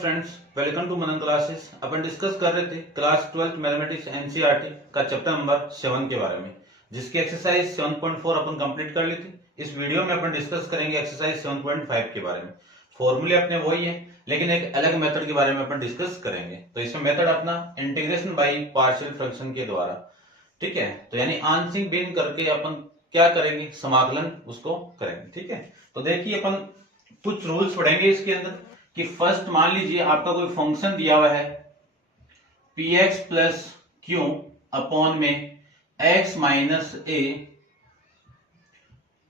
Friends, welcome to Manan classes. अपन discuss कर रहे थे क्लास 12 मैथमेटिक्स एनसीईआरटी का चैप्टर नंबर 7 के बारे में, जिसकी एक्सरसाइज 7.4 अपन कंप्लीट कर ली थी। इस वीडियो में अपन डिस्कस करेंगे एक्सरसाइज 7.5 के बारे में। फॉर्मूले अपने वही है, लेकिन एक अलग मेथड के बारे में अपन डिस्कस करेंगे। तो इसमें मेथड अपना इंटीग्रेशन बाई पार्शियल फ्रैक्शन के द्वारा, ठीक है। तो यानी आंशिक भिन्न करके अपन क्या करेंगे, समाकलन उसको करेंगे, ठीक है। तो देखिए अपन कुछ रूल्स पढ़ेंगे इसके अंदर कि फर्स्ट मान लीजिए आपका कोई फंक्शन दिया हुआ है P X plus Q upon में एक्स माइनस ए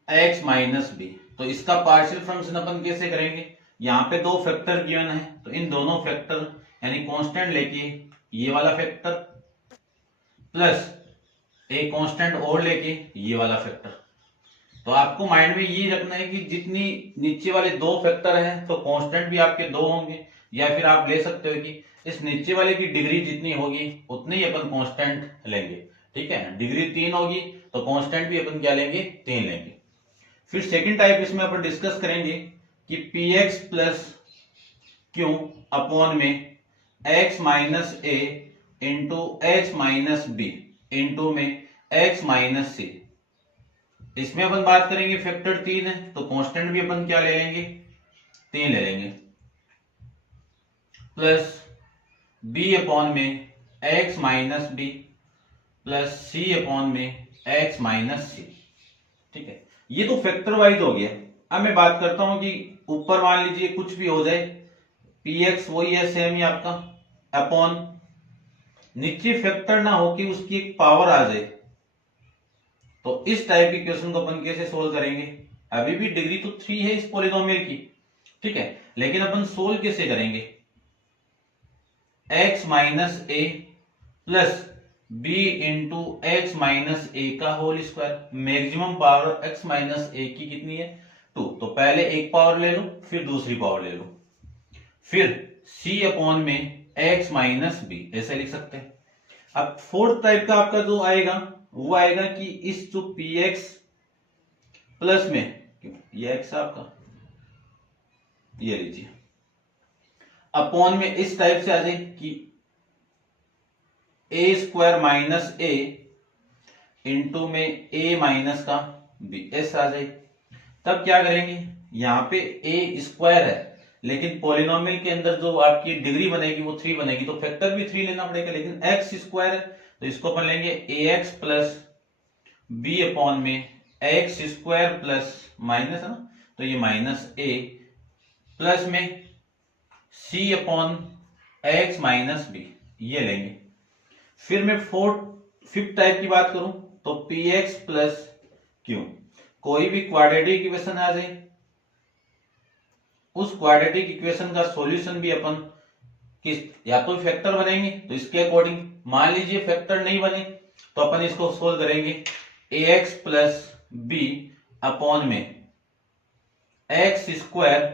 एक्स माइनस बी। तो इसका पार्शियल फ्रैक्शन अपन कैसे करेंगे, यहाँ पे दो फैक्टर गिवन है, तो इन दोनों फैक्टर यानी कांस्टेंट लेके ये वाला फैक्टर प्लस एक कांस्टेंट और लेके ये वाला फैक्टर। तो आपको माइंड में ये रखना है कि जितनी नीचे वाले दो फैक्टर हैं तो कांस्टेंट भी आपके दो होंगे, या फिर आप ले सकते हो कि इस नीचे वाले की डिग्री जितनी होगी उतनी ही अपन कांस्टेंट लेंगे, ठीक है। डिग्री 3 होगी तो कांस्टेंट भी अपन क्या लेंगे, 3 लेंगे। फिर सेकंड टाइप इसमें अपन डिस्कस करेंगे कि P X plus Q upon में X minus A into x minus B into में एक्स माइनस सी। इसमें अपन बात करेंगे फैक्टर 3 है तो कांस्टेंट भी अपन क्या ले लेंगे, 3 ले लेंगे, प्लस बी अपॉन में एक्स माइनस बी प्लस सी अपॉन में एक्स माइनस सी, ठीक है। ये तो फैक्टर वाइज हो गया। अब मैं बात करता हूं कि ऊपर मान लीजिए कुछ भी हो जाए, पी एक्स वही है सेम ही आपका, अपॉन नीचे फैक्टर ना हो कि उसकी एक पावर आ जाए। तो इस टाइप के क्वेश्चन को अपन कैसे सोल्व करेंगे, अभी भी डिग्री तो 3 है इस पॉलिनोमियल की, ठीक है, लेकिन अपन सोल्व कैसे करेंगे, x minus A plus B into x minus A का whole square. Maximum power x minus A की कितनी है, 2। तो पहले एक पावर ले लो फिर दूसरी पावर ले लो, फिर c अपॉन में x माइनस बी, ऐसे लिख सकते हैं। अब फोर्थ टाइप का आपका जो आएगा वो आएगा कि इस जो पी एक्स प्लस में ये एक्स आपका ये लीजिए अपॉन में इस टाइप से आ जाए कि ए स्क्वायर माइनस ए इंटू में ए माइनस का बी, ऐसा आ जाए। तब क्या करेंगे, यहां पे ए स्क्वायर है लेकिन पॉलिनोमियल के अंदर जो आपकी डिग्री बनेगी वो 3 बनेगी, तो फैक्टर भी 3 लेना पड़ेगा, लेकिन एक्स स्क्वायर है तो इसको अपन लेंगे ए एक्स प्लस बी अपॉन में एक्स स्क्वायर प्लस माइनस है ना, तो ये माइनस ए प्लस में सी अपॉन एक्स माइनस बी, ये लेंगे। फिर मैं फिफ्थ टाइप की बात करूं तो पी एक्स प्लस क्यू, कोई भी क्वाड्रेटिक इक्वेशन आ जाए, उस क्वाड्रेटिक इक्वेशन का सॉल्यूशन भी अपन किस या तो फैक्टर बनेंगे तो इसके अकॉर्डिंग, मान लीजिए फैक्टर नहीं बने तो अपन इसको सोल्व करेंगे A X plus B upon में X square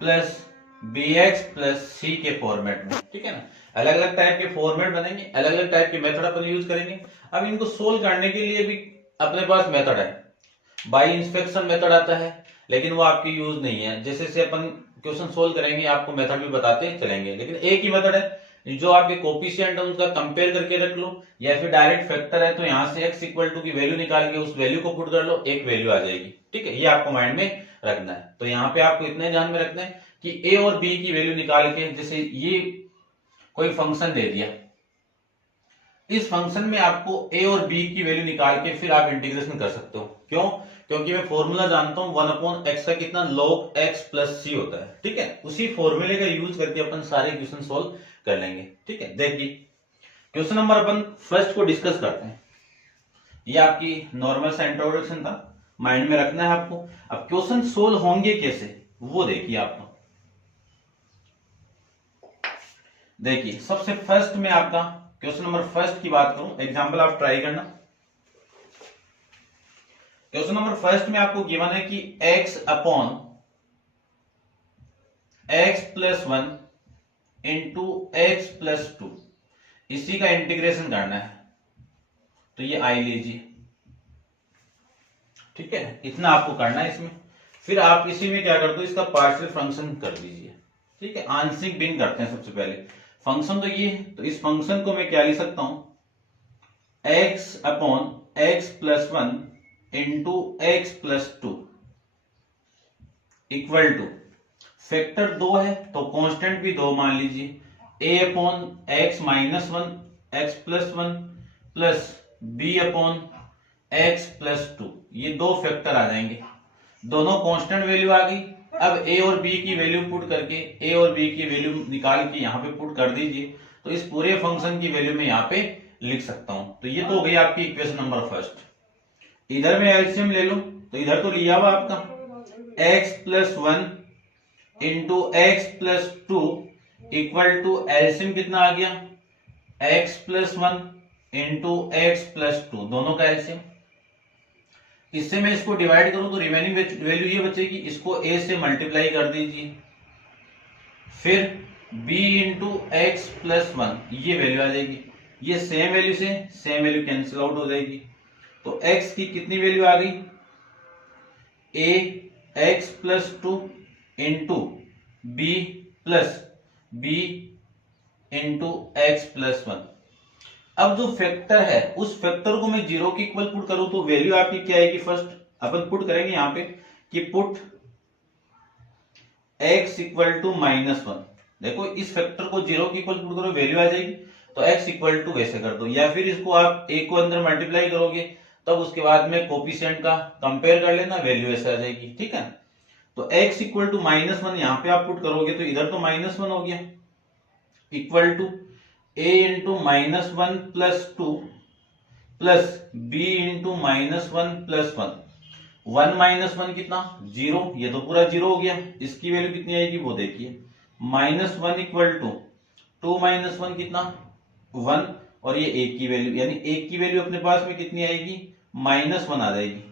plus B X plus C के फॉर्मेट में, ठीक है ना। अलग अलग टाइप के फॉर्मेट बनेंगे, अलग अलग टाइप के मेथड अपन यूज करेंगे। अब इनको सोल्व करने के लिए भी अपने पास मेथड है, बाई इंस्पेक्शन मेथड आता है, लेकिन वो आपकी यूज नहीं है। जैसे से अपन क्वेश्चन सोल्व करेंगे आपको मेथड भी बताते चलेंगे, लेकिन एक ही मेथड है, जो आपके कोफिशिएंट है उनका कंपेयर करके रख लो, या फिर डायरेक्ट फैक्टर है तो यहां से x इक्वल टू की वैल्यू निकाल के उस वैल्यू को पुट कर लो, एक वैल्यू आ जाएगी, ठीक है। ये आपको माइंड में रखना है। तो यहाँ पे आपको इतने ध्यान में रखना है कि a और b की वैल्यू निकाल के, जैसे ये कोई फंक्शन दे दिया, इस फंक्शन में आपको a और b की वैल्यू निकाल के फिर आप इंटीग्रेशन कर सकते हो। क्यों, क्योंकि मैं फॉर्मूला जानता हूं 1/x का कितना log x प्लस सी होता है, ठीक है। उसी फॉर्मूले का यूज करके अपन सारे क्वेश्चन सोल्व कर लेंगे, ठीक है। देखिए क्वेश्चन नंबर अपन फर्स्ट को डिस्कस करते हैं। ये आपकी नॉर्मल सा इंट्रोडक्शन था, माइंड में रखना है आपको। अब क्वेश्चन सोल्व होंगे कैसे वो देखिए आपको। देखिए सबसे फर्स्ट में आपका क्वेश्चन नंबर फर्स्ट की बात करूं, एग्जांपल आप ट्राई करना। क्वेश्चन नंबर फर्स्ट में आपको गिवन है कि x upon x plus 1 into x plus 2, इसी का इंटीग्रेशन करना है। तो ये आई लीजिए, ठीक है, इतना आपको करना है इसमें। फिर आप इसी में क्या कर दो, इसका पार्शियल फंक्शन कर दीजिए, ठीक है, आंशिक भिन्न करते हैं सबसे पहले। फंक्शन तो ये है, तो इस फंक्शन को मैं क्या लिख सकता हूं, x upon x plus 1 into x plus 2 equal to, factor 2 है तो कांस्टेंट भी 2 मान लीजिए, a upon x minus 1 x plus 1 plus b upon x plus 2, ये दो फैक्टर आ जाएंगे, दोनों कांस्टेंट वैल्यू आ गई। अब a और b की वैल्यू पुट करके, a और b की वैल्यू निकाल के यहाँ पे पुट कर दीजिए, तो इस पूरे फंक्शन की वैल्यू मैं यहाँ पे लिख सकता हूं। तो ये तो हो गई आपकी इक्वेशन नंबर फर्स्ट। इधर में एलसीएम ले लो, तो इधर तो लिया हुआ आपका x plus 1 into x plus 2 equal to LCM कितना आ गया, x plus 1 into x plus 2, दोनों का एलसीएम। इससे मैं इसको डिवाइड करूं तो रिमेनिंग वैल्यू ये बचेगी, इसको a से मल्टीप्लाई कर दीजिए, फिर b इंटू एक्स प्लस 1, ये वैल्यू आ जाएगी। ये सेम वैल्यू से सेम वैल्यू कैंसिल आउट हो जाएगी, तो x की कितनी वैल्यू आ गई, a x plus 2 into b plus b into x plus 1। अब जो फैक्टर है उस फैक्टर को मैं जीरो के इक्वल पुट करूं तो वैल्यू आपकी क्या आएगी, फर्स्ट अपन पुट करेंगे यहां पे कि put x equal to minus 1। देखो इस फैक्टर को जीरो के इक्वल पुट करो, वैल्यू आ जाएगी, तो x इक्वल टू वैसे कर दो, या फिर इसको आप a को अंदर मल्टीप्लाई करोगे, तब उसके बाद में कोफिशिएंट का कंपेयर कर लेना, वैल्यू ऐसे आ जाएगी। ठीक है, तो x इक्वल टू माइनस 1 यहाँ पे आप पुट करोगे तो इधर तो माइनस 1 हो गया, equal to a into minus 1 plus 2 plus b into minus 1 plus 1, 1 minus 1 कितना, 0, ये तो पूरा 0 हो गया। इसकी वैल्यू कितनी आएगी वो देखिए, माइनस 1 इक्वल टू 2 माइनस 1 कितना, 1, और ये एक की वैल्यू, यानी एक की वैल्यू अपने पास में कितनी आएगी, माइनस 1 आ जाएगी।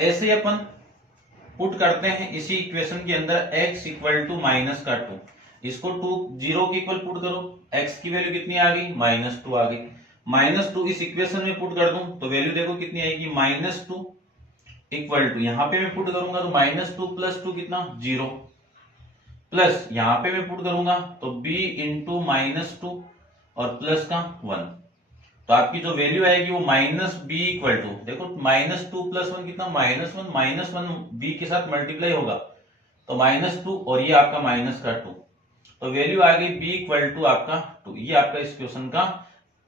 ऐसे अपन पुट करते हैं इसी इक्वेशन के अंदर x इक्वल टू माइनस का 2, इसको 2 जीरो के इक्वल पुट करो, x की वैल्यू कितनी आ गई, माइनस 2 आ गई। माइनस 2 इस इक्वेशन में पुट कर दूं तो वैल्यू देखो कितनी आएगी, माइनस 2 इक्वल टू, यहां पे मैं पुट करूंगा तो माइनस 2 प्लस 2 कितना, 0, प्लस यहां पे मैं पुट करूंगा तो b इंटू माइनस 2 और प्लस का 1, तो आपकी जो वैल्यू आएगी वो माइनस बी इक्वल टू, देखो माइनस 2 प्लस 1 कितना, माइनस 1, माइनस 1 बी के साथ मल्टीप्लाई होगा तो माइनस 2, और ये आपका माइनस का 2, तो वैल्यू आ गई b इक्वल टू आपका 2। ये आपका इस क्वेश्चन का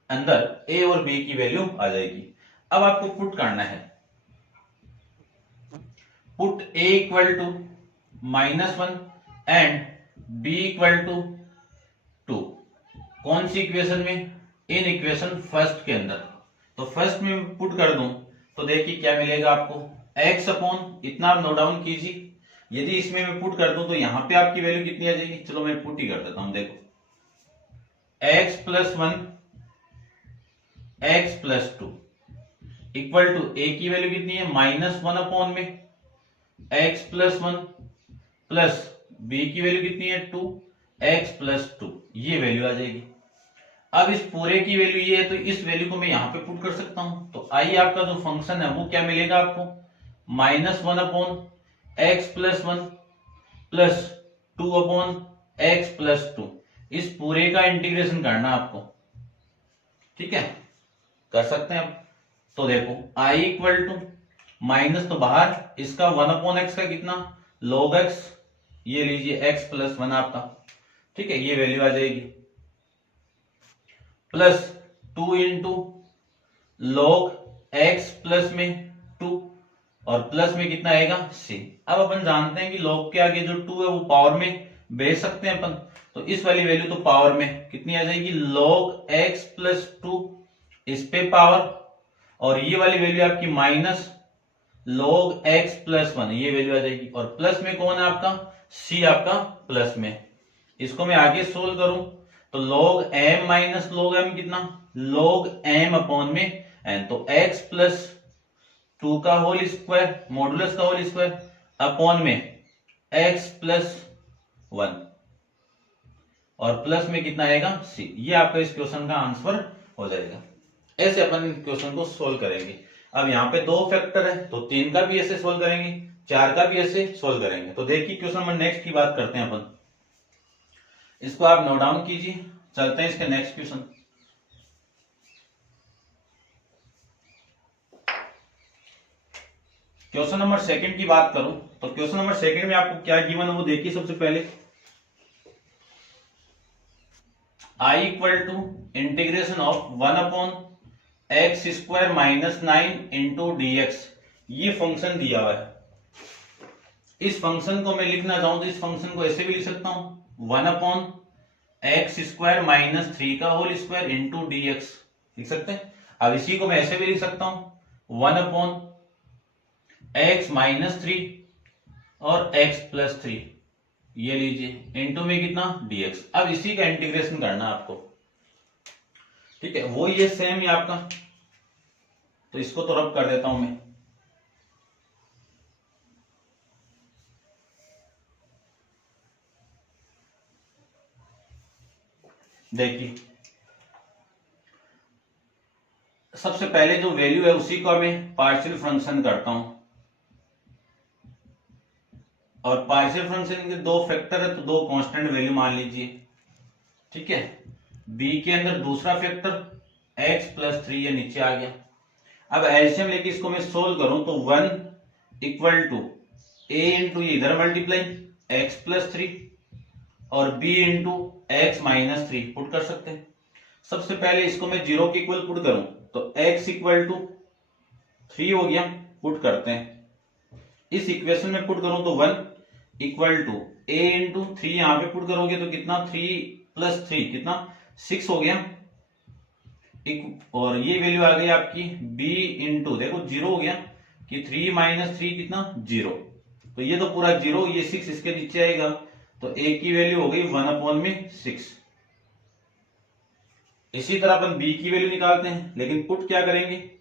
अंदर a और b की वैल्यू आ जाएगी। अब आपको पुट करना है, put a equal to minus 1 and b equal to 2, कौन सी इक्वेशन में, इन इक्वेशन फर्स्ट के अंदर। तो फर्स्ट में पुट कर दूं तो देखिए क्या मिलेगा आपको, x अपॉन, इतना आप नोट डाउन कीजिए, यदि इसमें मैं पुट कर दूं तो यहां पे आपकी वैल्यू कितनी आ जाएगी, चलो मैं पुट ही कर देता हूं, देखो x plus 1 x plus 2 equal to a की वैल्यू कितनी है, माइनस 1 अपॉन में x प्लस 1 प्लस b की वैल्यू कितनी है, 2 x प्लस 2, ये वैल्यू आ जाएगी। अब इस पूरे की वैल्यू ये है तो इस वैल्यू को मैं यहां पे पुट कर सकता हूं, तो आई आपका जो फंक्शन है वो क्या मिलेगा आपको, minus 1 upon x plus 1 plus 2 upon x plus 2, इस पूरे का इंटीग्रेशन करना आपको। ठीक है, कर सकते हैं आप। तो देखो i इक्वल टू माइनस तो बाहर, इसका 1 अपॉन एक्स का कितना, log x, ये लीजिए x प्लस 1 आपका, ठीक है, ये वैल्यू आ जाएगी, plus 2 into log x plus में 2 और प्लस में कितना आएगा c। अब अपन जानते हैं कि log के आगे जो 2 है वो पावर में भेज सकते हैं अपन, तो इस वाली वैल्यू तो पावर में कितनी आ जाएगी, log x प्लस 2, इस पे पावर, और ये वाली वैल्यू आपकी माइनस log x प्लस 1, ये वैल्यू आ जाएगी, और प्लस में कौन है आपका, c आपका प्लस में। इसको मैं आगे सोल्व करूं तो log m minus log m कितना, log m अपॉन में n, तो x प्लस 2 का होल स्क्वायर, मॉडुलस का होल स्क्वायर अपॉन में x प्लस 1, और प्लस में कितना आएगा c। ये आपका इस क्वेश्चन का आंसर हो जाएगा। ऐसे अपन क्वेश्चन को सोल्व करेंगे। अब यहाँ पे 2 फैक्टर है तो 3 का भी ऐसे सोल्व करेंगे, 4 का भी ऐसे सोल्व करेंगे। तो देखिए क्वेश्चन नंबर नेक्स्ट की बात करते हैं अपन। इसको आप नोट डाउन कीजिए। चलते हैं इसके next question. Question number second की बात करूं तो क्वेश्चन नंबर सेकंड में आपको क्या गिवन है वो देखिए। सबसे पहले I equal to integration of 1/x² - 9 into dx, ये फंक्शन दिया हुआ है। इस फंक्शन को मैं लिखना चाहूं तो इस फंक्शन को ऐसे भी लिख सकता हूं 1/x² - 3 का होल स्क्वायर इंटू dx, लिख सकते हैं। अब इसी को मैं ऐसे भी लिख सकता हूं 1/x - 3 और x + 3, ये लीजिए इंटू में कितना dx। अब इसी का इंटीग्रेशन करना है आपको, ठीक है। वो ये सेम ही आपका, तो इसको तो रब कर देता हूं मैं। देखिए सबसे पहले जो वैल्यू है उसी को मैं पार्शियल फ्रैक्शन करता हूं, और पार्शियल फ्रैक्शन के दो फैक्टर है तो दो कांस्टेंट वैल्यू मान लीजिए, ठीक है। b के अंदर दूसरा फैक्टर x + 3, ये नीचे आ गया। अब एलसीएम लेके इसको मैं सोल्व करूं तो 1 इक्वल टू a इंटू ये इधर मल्टीप्लाई x + 3 और b इंटू x - 3 पुट कर सकते हैं। सबसे पहले इसको मैं 0 के इक्वल पुट करूं तो x इक्वल टू 3 हो गया, पुट करते हैं। इस इक्वेशन में पुट करूं तो 1 इक्वल टू a इंटू 3, यहां पे पुट करोगे तो कितना 3 + 3 कितना 6 हो गया, और ये वैल्यू आ गई आपकी b इंटू देखो 0 हो गया कि 3 - 3 कितना 0, तो ये तो पूरा 0, ये 6 इसके नीचे आएगा तो a की वैल्यू हो गई 1/6। इसी तरह अपन b की वैल्यू निकालते हैं, लेकिन पुट क्या करेंगे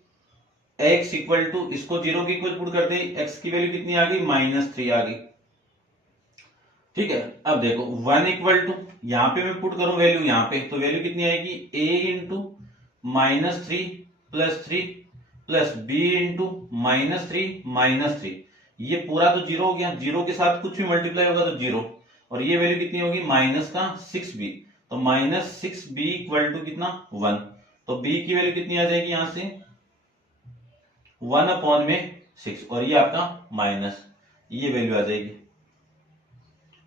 x इक्वल टू इसको 0 के इक्वल पुट करते हैं, x की वैल्यू कितनी आ गई -3 आ गई, ठीक है। अब देखो 1 इक्वल टू यहां पे मैं पुट करूं वैल्यू यहां पे तो वैल्यू कितनी आएगी a into -3 + 3 plus b into -3 ये पूरा तो 0 हो गया, 0 के साथ कुछ भी मल्टीप्लाई होगा तो 0, और ये वैल्यू कितनी होगी -6b, तो -6b इक्वल टू कितना 1, तो b की वैल्यू कितनी आ जाएगी यहां से 1/6, और ये आपका माइनस, ये वैल्यू आ जाएगी।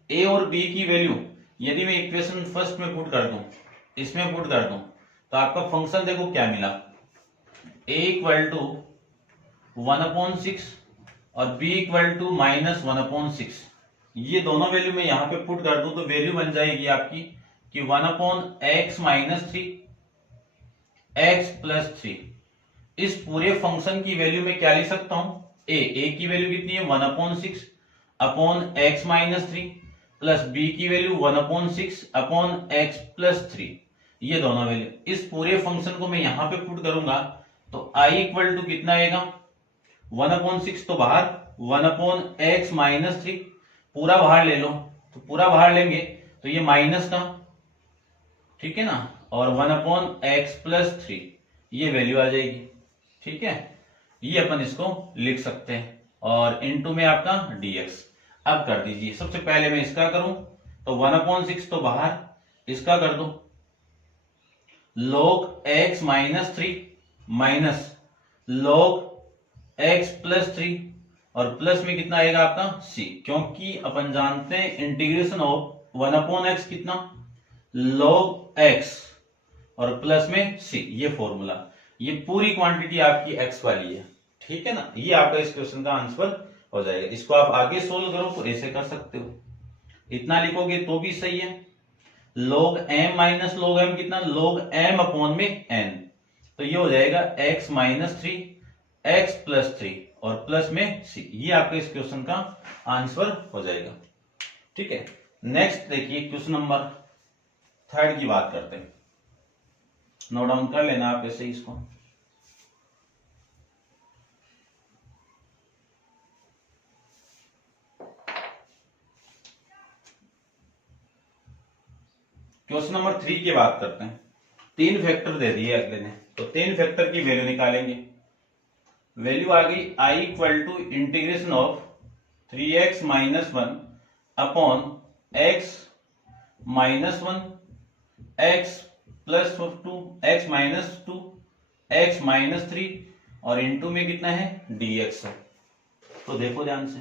a और b की वैल्यू यदि मैं इक्वेशन फर्स्ट में पुट कर दूं, इसमें पुट कर दूं तो आपका फंक्शन देखो क्या मिला, a इक्वल टू 1/6 और b इक्वल टू -1/6। ये दोनों वैल्यू मैं यहां पे पुट कर दूं तो वैल्यू बन जाएगी आपकी कि 1/x - 3 x + 3। इस पूरे फंक्शन की वैल्यू में क्या लिख सकता हूं a की वैल्यू कितनी है 1/6 अपॉन x - 3 प्लस b की वैल्यू 1/6 अपॉन x + 3, ये दोनों वैल्यू। इस पूरे फंक्शन को मैं यहां पे पुट करूंगा तो i इक्वल टू कितना आएगा 1/6, तो बाहर 1/x - 3 पूरा बाहर ले लो, तो पूरा बाहर लेंगे तो ये माइनस का, ठीक है ना, और 1/x + 3 ये वैल्यू आ जाएगी, ठीक है। ये अपन इसको लिख सकते हैं, और इनटू में आपका dx। अब कर दीजिए, सबसे पहले मैं इसका करूं तो 1/6 तो बाहर, इसका कर दो log x - 3 minus log x + 3, और प्लस में कितना आएगा आपका c, क्योंकि अपन जानते हैं इंटीग्रेशन ऑफ 1/x कितना log x और प्लस में c, ये फॉर्मूला, ये पूरी क्वांटिटी आपकी x वाली है, ठीक है ना। ये आपका इस क्वेश्चन का आंसर हो जाएगा। इसको आप आगे सोल्व करो तो ऐसे कर सकते हो, इतना लिखोगे तो भी सही है। log m - log m कितना log m अपॉन में n, तो ये हो जाएगा x - 3 x + 3 और प्लस में c, ये आपके इस क्वेश्चन का आंसर हो जाएगा, ठीक है। नेक्स्ट देखिए क्वेश्चन नंबर थर्ड की बात करते हैं, नोट डाउन कर लेना आप ऐसे इसको। क्वेश्चन नंबर 3 की बात करते हैं। 3 फैक्टर दे दिए अगले ने, तो 3 फैक्टर की वैल्यू निकालेंगे। वैल्यू आ गई i equal to integration of 3x - 1 upon x -1 x plus 2 x -2 x -3 और इनटू में कितना है dx है। तो देखो ध्यान से,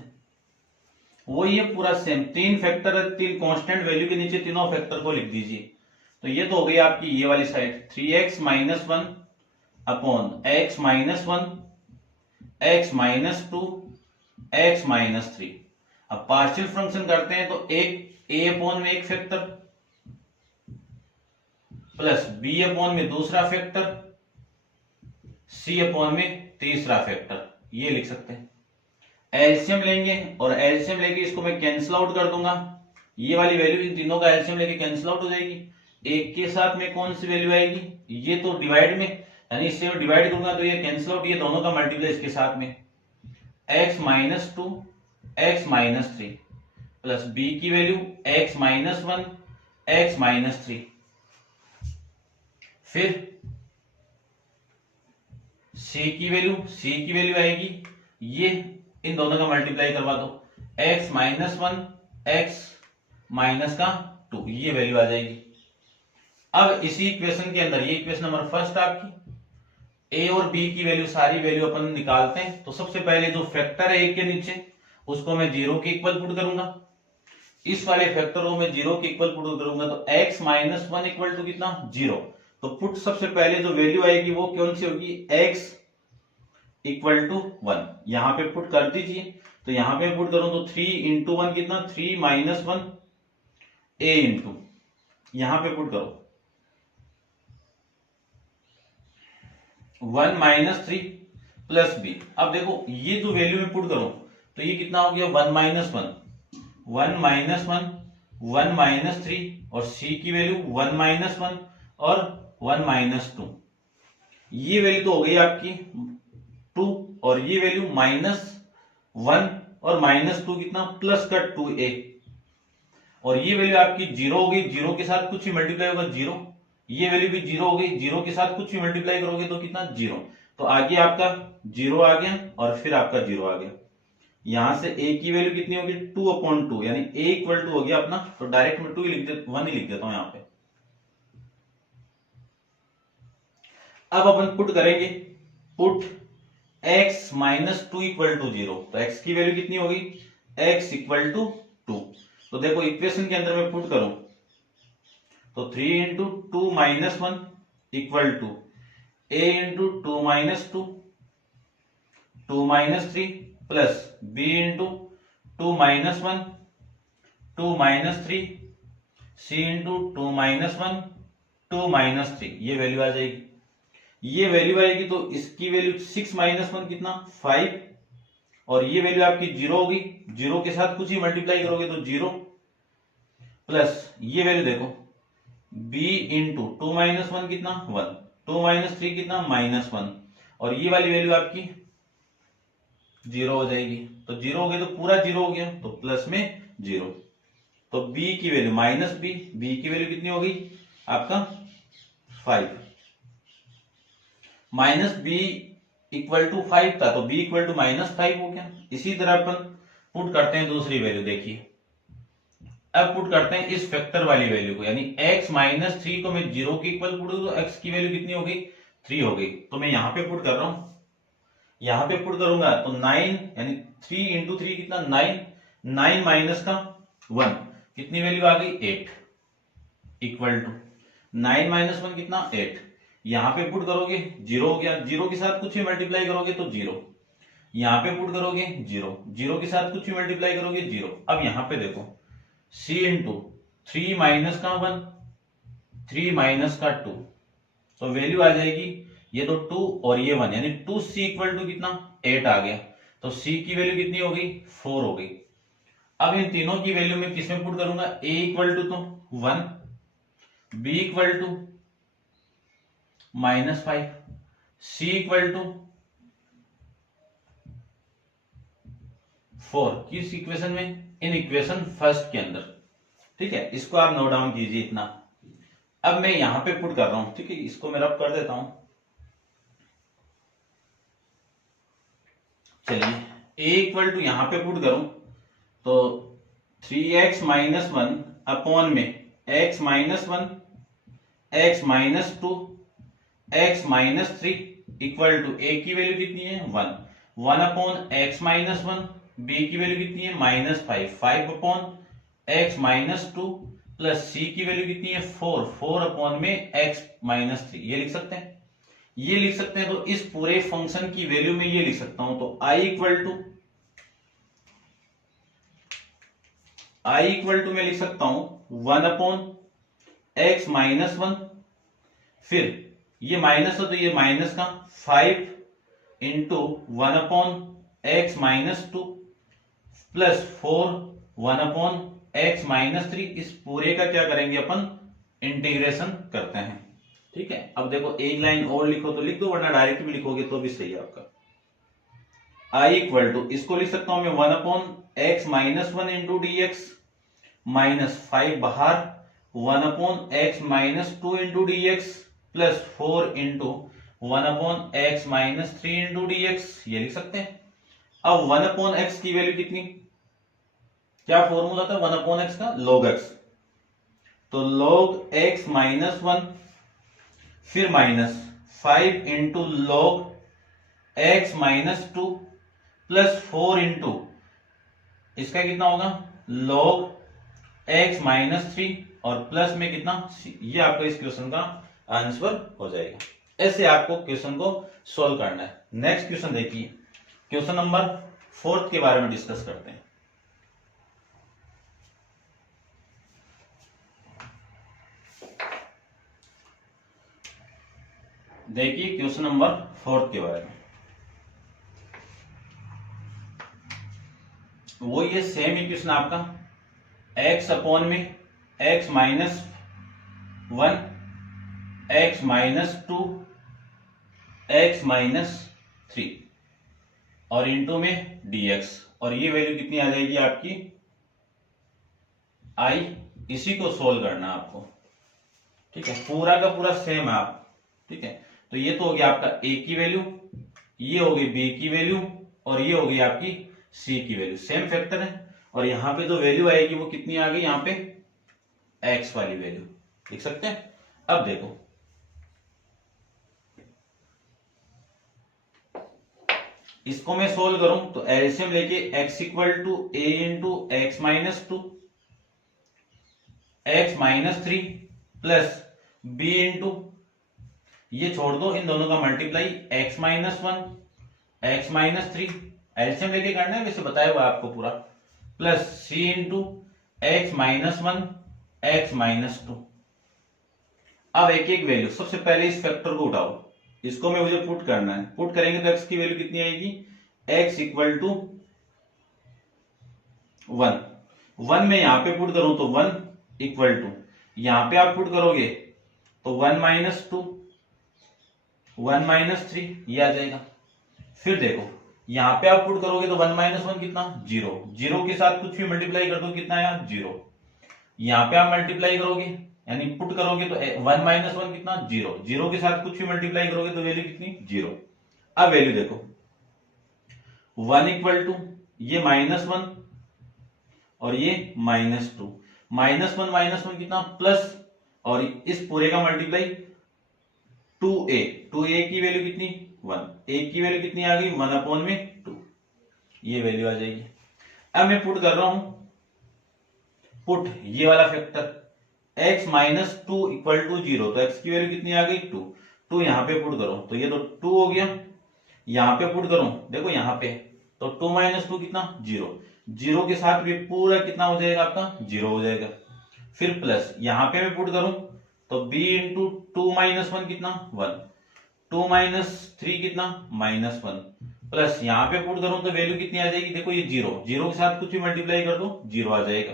वो ये पूरा सेम तीन फैक्टर है, तीन कांस्टेंट वैल्यू के नीचे तीनों फैक्टर को लिख दीजिए। तो ये तो हो गई आपकी ये वाली side 3x - 1 upon x -1 x -2 x -3। अब पार्शियल फंक्शन करते हैं तो एक a अपॉन में एक फैक्टर प्लस b अपॉन में दूसरा फैक्टर c अपॉन में तीसरा फैक्टर, ये लिख सकते हैं। एलसीएम लेंगे और एलसीएम लेके इसको मैं कैंसिल आउट कर दूंगा, ये वाली वैल्यू इन तीनों का एलसीएम लेके कैंसिल आउट हो जाएगी। एक के साथ में कौन सी वैल्यू आएगी, ये तो डिवाइड में, यानी इससे मैं डिवाइड करूंगा तो ये कैंसिल आउट, ये दोनों का मल्टीप्लाई इसके साथ में x -2 x -3 प्लस b की वैल्यू x -1 x -3, फिर c की वैल्यू आएगी, ये इन दोनों का मल्टीप्लाई करवा दो x -1 x -2, ये वैल्यू आ जाएगी। अब इसी इक्वेशन के अंदर, ये इक्वेशन नंबर फर्स्ट आपकी, a और b की वैल्यू सारी वैल्यू अपन निकालते हैं। तो सबसे पहले जो फैक्टर है एक के नीचे उसको मैं 0 के इक्वल पुट करूंगा, इस वाले फैक्टर को मैं 0 के इक्वल पुट करूंगा तो x -1 इक्वल टू कितना 0। तो पुट सबसे पहले जो वैल्यू आएगी वो कौन सी होगी, x इक्वल टू 1, यहां पे पुट कर दीजिए। तो यहां पे पुट करूं तो 3 इंटू 1 कितना 3 -1 a इंटू, यहां पे पुट करो 1 -3 प्लस b। अब देखो ये जो वैल्यू में पुट करो तो ये कितना हो गया 1 -1 1 -1 1 -3 और c की वैल्यू 1 -1 और 1 -2, ये वैल्यू तो हो गई आपकी 2 और ये वैल्यू -1 और -2 कितना प्लस का 2a, और ये वैल्यू आपकी 0 हो गई, 0 के साथ कुछ भी मल्टीप्लाई होगा 0, ये वैल्यू भी 0 हो गई, 0 के साथ कुछ भी मल्टीप्लाई करोगे तो कितना 0, तो आगे आपका 0 आ गया और फिर आपका 0 आ गया। यहां से a की वैल्यू कितनी होगी 2/2, यानी a इक्वल टू हो गया अपना, तो डायरेक्ट में 1 ही लिख देता हूं यहां पे। अब अपन पुट करेंगे, पुट x -2 इक्वल टू 0, तो x की वैल्यू कितनी होगी x इक्वल टू 2। तो देखो इक्वेशन के अंदर मैं पुट करूं तो 3 into 2 -1 equal to a into 2 -2 2 -3 plus b into 2 -1 2 -3 c into 2 -1 2 -3, ये वैल्यू आ जाएगी। ये वैल्यू आएगी तो इसकी वैल्यू 6 -1 कितना 5, और ये वैल्यू आपकी 0 होगी, 0 के साथ कुछ ही मल्टीप्लाई करोगे तो 0 प्लस ये वैल्यू देखो b इंटू 2 -1 कितना 1 2 -3 कितना -1, और ये वाली वैल्यू आपकी 0 हो जाएगी। तो 0 हो गई तो पूरा 0 हो गया, तो प्लस में 0, तो b की वैल्यू b की वैल्यू कितनी होगी आपका 5, -b इक्वल टू 5 था तो b इक्वल टू -5 हो गया। इसी तरह अपन पुट करते हैं दूसरी वैल्यू, देखिए अब पुट करते हैं इस फैक्टर वाली वैल्यू को, यानी x -3 को मैं 0 के इक्वल पुट करूं तो x की वैल्यू कितनी हो गई 3 हो गई। तो मैं यहां पे पुट कर रहा हूं, यहां पे पुट करूंगा तो 9 यानी 3 इंटू 3 कितना 9 9 माइनस का 1 कितनी वैल्यू आ गई 8 इक्वल टू 9 -1 कितना 8, यहां पे पुट करोगे 0 हो गया, 0 के साथ कुछ भी मल्टीप्लाई करोगे तो 0, यहां पे पुट करोगे 0, 0 के साथ कुछ भी मल्टीप्लाई करोगे 0। अब यहां पे देखो c इंटू 3 माइनस का 1 3 माइनस का 2, तो वैल्यू आ जाएगी ये तो 2 और ये 1, यानी 2c इक्वल टू कितना 8 आ गया। तो c की वैल्यू कितनी हो गई 4 हो गई। अब इन तीनों की वैल्यू में किसमें पुट करूंगा, a इक्वल टू तो 1 b equal to -5 c equal to 4, किस इक्वेशन में, इन इक्वेशन फर्स्ट के अंदर, ठीक है, इसको आप नोट डाउन कीजिए इतना। अब मैं यहां पे पुट कर रहा हूं, ठीक है, इसको मैं रब कर देता हूं। चलिए a इक्वल टू यहां पे पुट करूं तो 3x -1 अपॉन में x minus 1, x minus 2, x minus 3 equal to a की वैल्यू कितनी है 1, 1 अपॉन x माइनस 1, b की वैल्यू कितनी है minus 5, 5 upon x minus 2 plus c की वैल्यू कितनी है 4, 4 अपॉन में x माइनस 3। ये लिख सकते हैं, ये लिख सकते हैं। तो इस पूरे फंक्शन की वैल्यू में ये लिख सकता हूं। तो i इक्वल टू मैं लिख सकता हूं 1 अपॉन x माइनस 1, फिर ये माइनस है तो ये माइनस का 5 into 1 upon x minus 2 plus 4 1 upon x minus 3। इस पूरे का क्या करेंगे अपन इंटीग्रेशन करते हैं। ठीक है, अब देखो एक लाइन और लिखो तो लिख दो, वरना डायरेक्ट भी लिखोगे तो भी सही है आपका। i इक्वल टू इसको लिख सकता हूं मैं 1 upon x minus 1 into d x minus 5 बाहर 1 upon x minus 2 into d x plus 4 into 1 upon x minus 3 into d x. ये लिख सकते हैं। अब 1 अपॉन x की वैल्यू कितनी, क्या फॉर्मूला था 1 अपॉन x का, log x। तो log x माइनस 1 फिर minus 5 into log x minus 2 plus 4 into इसका कितना होगा log x माइनस 3 और प्लस में कितना c। ये आपको इस क्वेश्चन का आंसर हो जाएगा। ऐसे आपको क्वेश्चन को सॉल्व करना है। नेक्स्ट क्वेश्चन देखिए, क्वेश्चन नंबर 4 के बारे में डिस्कस करते हैं। देखिए क्वेश्चन नंबर 4 के बारे में, वो ये सेम इक्वेशन आपका x अपॉन में x minus 1, x minus 2, x minus 3 और इंटू में dx, और ये वैल्यू कितनी आ जाएगी आपकी i। इसी को सोल्व करना है आपको। ठीक है, पूरा का पूरा सेम है आप। ठीक है, तो ये तो हो गया आपका a की वैल्यू, ये हो गई b की वैल्यू और ये हो गई आपकी c की वैल्यू। सेम फैक्टर है और यहां पे जो वैल्यू आएगी वो कितनी आ गई, यहां पे x वाली वैल्यू लिख सकते हैं। अब देखो इसको मैं सोल्व करूं तो एलसीएम लेके x equal to a into x minus 2, x minus 3 plus b into ये छोड़ दो, इन दोनों का multiply x minus 1, x minus 3 LCM लेके करना है, वैसे बताया हुआ आपको पूरा, plus c into x minus 1, x minus 2। अब एक एक वैल्यू, सबसे पहले इस फैक्टर को उठाओ, इसको मैं मुझे पुट करना है। पुट करेंगे तो x की वैल्यू कितनी आएगी, x इक्वल टू 1, 1 में यहां पे पुट करूं तो 1 इक्वल टू, यहां पे आप पुट करोगे तो 1 माइनस 2, 1 माइनस 3 ये आ जाएगा। फिर देखो यहां पे आप पुट करोगे तो 1 माइनस 1 कितना 0, 0 के साथ कुछ भी मल्टीप्लाई कर दो कितना आया 0। यहां पे आप मल्टीप्लाई करोगे यानी पुट करोगे तो 1 माइनस 1 कितना 0, 0 के साथ कुछ भी मल्टीप्लाई करोगे तो वैल्यू कितनी 0। अब वैल्यू देखो 1 इक्वल टू ये माइनस 1 और ये माइनस 2, माइनस 1 कितना प्लस, और इस पूरे का मल्टीप्लाई 2a, 2a की वैल्यू कितनी 1, a की वैल्यू कितनी आ गई 1 अपॉन में 2, ये वैल्यू आ जाएगी। अब मैं पुट कर रहा हूं, पुट ये वाला factor x minus 2 equal to 0, तो x की वैल्यू कितनी आ गई 2, 2 यहां पे पुट करो तो ये तो 2 हो गया, यहां पे पुट करो देखो यहां पे तो 2 माइनस 2 कितना 0, 0 के साथ भी पूरा कितना हो जाएगा आपका 0 हो जाएगा। फिर प्लस यहां पे मैं पुट करूं तो b इंटू 2 माइनस 1 कितना 1, 2 माइनस 3 कितना माइनस 1, प्लस यहां पे पुट करूं तो वैल्यू कितनी आ जाएगी, देखो ये 0, 0 के साथ कुछ भी मल्टीप्लाई कर दो 0 आ जाएगा।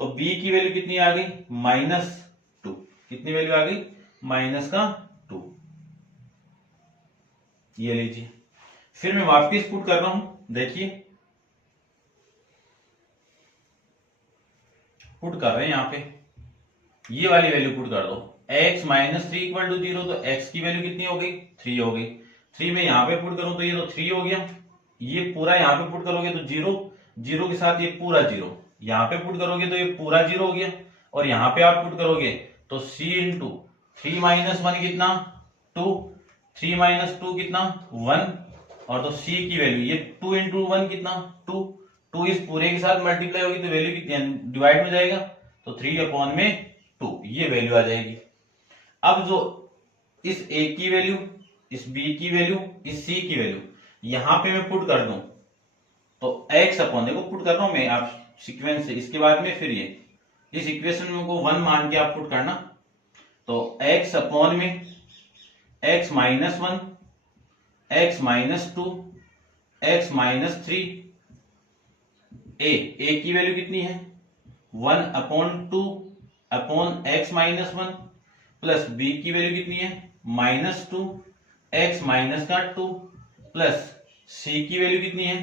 तो b की वैल्यू कितनी आ गई माइनस 2, कितनी वैल्यू आ गई माइनस का 2, ये लीजिए। फिर मैं वापस पुट कर रहा हूं, देखिए पुट कर रहे हैं यहां पे, ये वाली वैल्यू पुट कर दो, x माइनस 3 इक्वल टू 0, तो x की वैल्यू कितनी हो गई 3 हो गई। 3 में यहां पे पुट करूं तो ये तो 3 हो गया, ये पूरा यहां पे पुट करोगे तो 0, 0 के साथ ये पूरा 0, यहां पे पुट करोगे तो ये पूरा 0 हो गया। और यहाँ पे आप पुट करोगे तो c इंटू 3 माइनस 1 कितना 2, 3 माइनस 2 कितना 1, और तो c की वैल्यू ये 2 इंटू 1 कितना 2, 2 इस पूरे के साथ मल्टीप्लाई होगी तो वैल्यू कितनी डिवाइड में जाएगा तो 3 अपॉन में 2 ये वैल्यू आ जाएगी। अब जो इस a की वैल्यू, इस b की वैल्यू, इस c की वैल्यू यहां पे मैं पुट कर दूं तो x अपॉन, देखो पुट कर रहा हूं मैं आप सीक्वेंस से, इसके बाद में फिर ये इस इक्वेशन में को 1 मान के आप पुट करना तो x अपॉन में x minus 1, x minus 2, x minus 3, a की वैल्यू कितनी है 1 upon 2 upon x minus 1 plus b की वैल्यू कितनी है माइनस 2 x माइनस का 2 प्लस c की वैल्यू कितनी है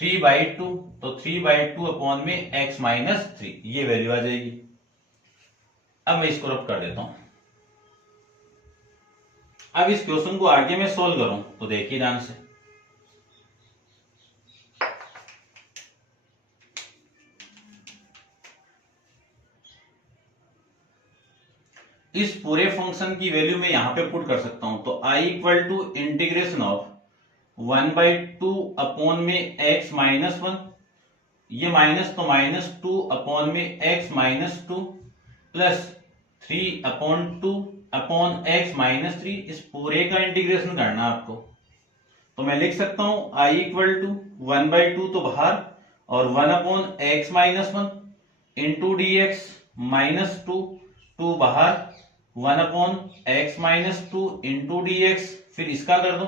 3/2 तो 3/2 अपॉन में x माइनस 3 ये वैल्यू आ जाएगी। अब मैं इसको रब कर देता हूं। अब इस क्वेश्चन को आगे मैं सोल्व करूं तो देखिए ध्यान से, इस पूरे फंक्शन की वैल्यू मैं यहां पे पुट कर सकता हूं तो i equal to integration of 1/2 upon में x माइनस 1, ये माइनस तो माइनस 2 अपॉन में x minus 2 plus 3 upon 2 upon x minus 3, इस पूरे का इंटीग्रेशन करना आपको तो मैं लिख सकता हूं i इक्वल टू 1/2 तो बाहर और 1 upon x minus 1 into d x minus 2 बाहर 1 upon x minus 2 into d x, फिर इसका कर दो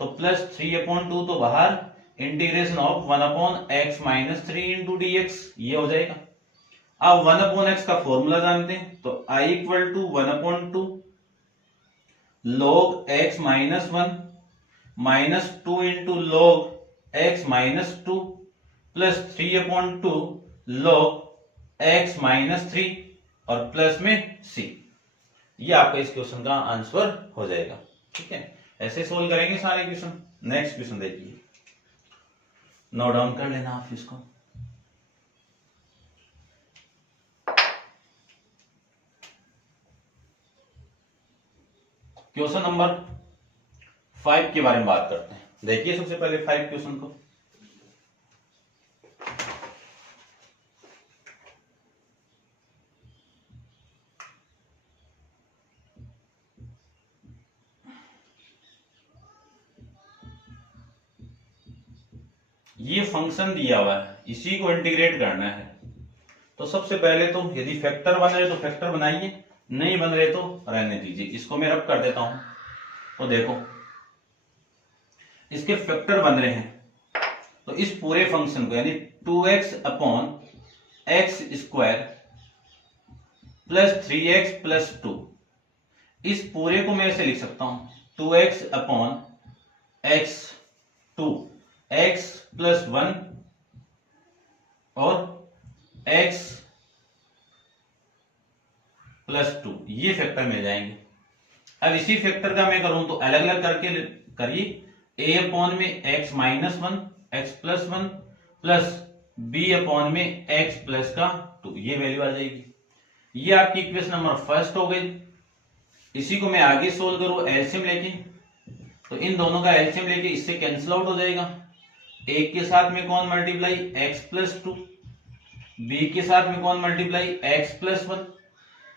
तो प्लस 3 अपॉन 2 तो बाहर integration of 1 upon x minus 3 into d x ये हो जाएगा। अब 1 अपॉन x का फॉर्मूला जानते हैं तो i equal to 1 upon 2 log x minus 1 minus 2 into log x minus 2 plus 3 upon 2 log x minus 3 और प्लस में c, ये आपका इस क्वेश्चन का आंसर हो जाएगा। ठीक है, ऐसे सोल्व करेंगे सारे क्वेश्चन। नेक्स्ट क्वेश्चन देखिए, नोट डाउन कर लेना आप इसको। क्वेश्चन नंबर 5 के बारे में बात करते हैं। देखिए सबसे पहले 5 क्वेश्चन को, ये फंक्शन दिया हुआ है, इसी को इंटीग्रेट करना है। तो सबसे पहले तो यदि फैक्टर बन रहे तो फैक्टर बनाइए, नहीं बन रहे तो रहने दीजिए। इसको मैं रब कर देता हूं तो देखो इसके फैक्टर बन रहे हैं तो इस पूरे फंक्शन को यानी 2x upon x square plus 3x plus 2, इस पूरे को मैं ऐसे लिख सकता हूं 2x upon x 2 x plus 1 और x प्लस 2, ये फैक्टर मिल जाएंगे। अब इसी फैक्टर का मैं करूं तो अलग अलग करके करिए, a अपॉन में x minus 1 x plus 1 plus b upon में x प्लस का 2, ये वैल्यू आ जाएगी। ये आपकी इक्वेशन नंबर फर्स्ट हो गई। इसी को मैं आगे सोल्व करूं एलसीएम लेके तो इन दोनों का एलसीएम लेके इससे कैंसिल आउट हो जाएगा। एक के साथ में कौन मल्टीप्लाई x प्लस 2, b के साथ में कौन मल्टीप्लाई x प्लस 1।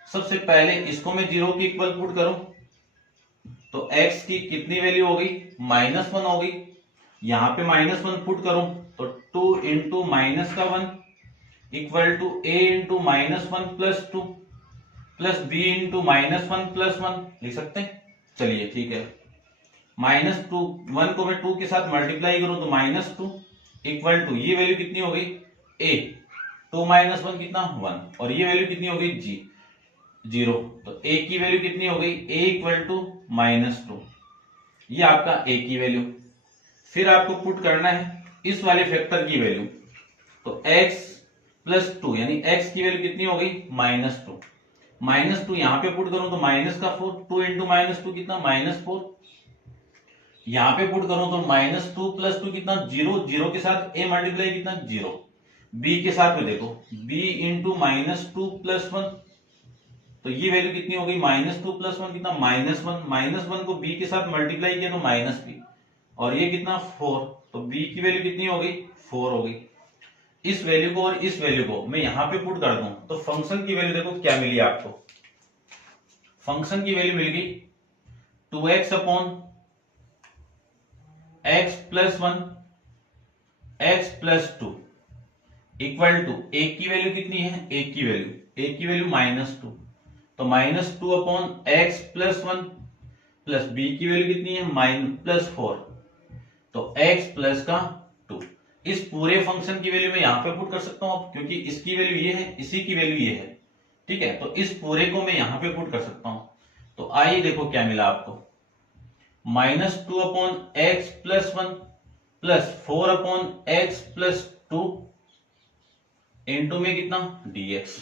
सबसे पहले इसको मैं 0 की इक्वल पुट करूं तो x की कितनी वैल्यू होगी माइनस 1 होगी। यहां पे माइनस 1 पुट करूं तो 2 इंटू माइनस का 1 equal to a into minus 1 plus 2 plus b into minus 1 plus 1 लिख सकते हैं। चलिए ठीक है, माइनस 2 1 को मैं 2 के साथ मल्टीप्लाई करूं तो माइनस 2 इक्वल टू ये वैल्यू कितनी हो गई a, 2 माइनस 1 कितना 1 और ये वैल्यू कितनी हो गई g 0, तो a की वैल्यू कितनी हो गई a इक्वल टू माइनस 2, ये आपका a की वैल्यू। फिर आपको पुट करना है इस वाले फैक्टर की वैल्यू तो x प्लस 2 यानी x की वैल्यू कितनी हो गई माइनस 2, माइनस 2 यहां पे पुट करूं तो माइनस का 4, 2 इंटू माइनस 2 कितना माइनस 4, यहां पे पुट करूं तो माइनस 2 प्लस 2 कितना 0, 0 के साथ a मल्टीप्लाई कितना 0, b के साथ में देखो b इंटू -2 + 1, तो ये वैल्यू कितनी हो गई -2 + 1 कितना -1, -1 को b के साथ मल्टीप्लाई किया तो -b, और ये कितना 4, तो b की वैल्यू कितनी हो गई 4 हो गई। इस वैल्यू को और इस वैल्यू को मैं यहां पे पुट कर दूं तो फंक्शन की वैल्यू देखो क्या मिली आपको, फंक्शन की वैल्यू मिल गई 2x upon x + 1 x + 2 equal to a की वैल्यू कितनी है, a की वैल्यू -2, तो -2 अपॉन x + 1 प्लस b की वैल्यू कितनी है +4, तो x प्लस का 2। इस पूरे फंक्शन की वैल्यू मैं यहां पे पुट कर सकता हूं क्योंकि इसकी वैल्यू ये है, इसी की वैल्यू ये है, ठीक है, तो इस पूरे को मैं यहां पे पुट कर सकता हूं। तो आइए देखो क्या मिला आपको, -2 upon x + 1 plus 4 upon x + 2 into में कितना dx।